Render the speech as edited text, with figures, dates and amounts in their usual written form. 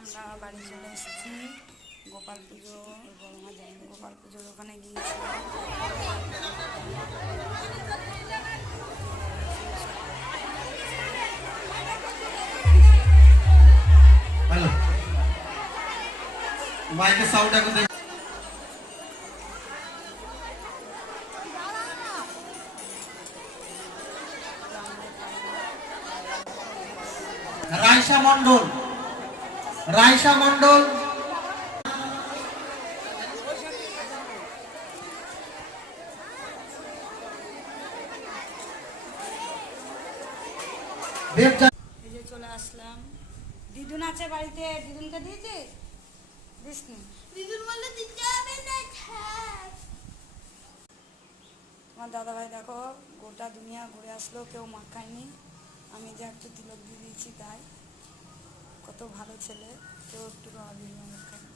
আমরা বাড়ি চলে এসেছি। গোপাল পুজো গোপাল পুজোর ওখানে গিয়েছিলাম। হ্যালো, মাইকের সাউন্ড এখন দেখ। রাইসা মন্ডল, রাইসা মন্ডল, এই যে চলে আসলাম। দিদুন আছে বাড়িতে, দিদুনকে দিয়েছি, দিসনি? দিদুন বললে দিতে হবে না, থাক। তোমার দাদাভাই দেখো গোটা দুনিয়া ঘুরে আসলো, কেউ মাখ খায়নি। আমি যে একটু তিলক দিয়ে দিয়েছি, তাই কত ভালো ছেলে, কেউ একটু খাওয়াবি মাখ খায়নি।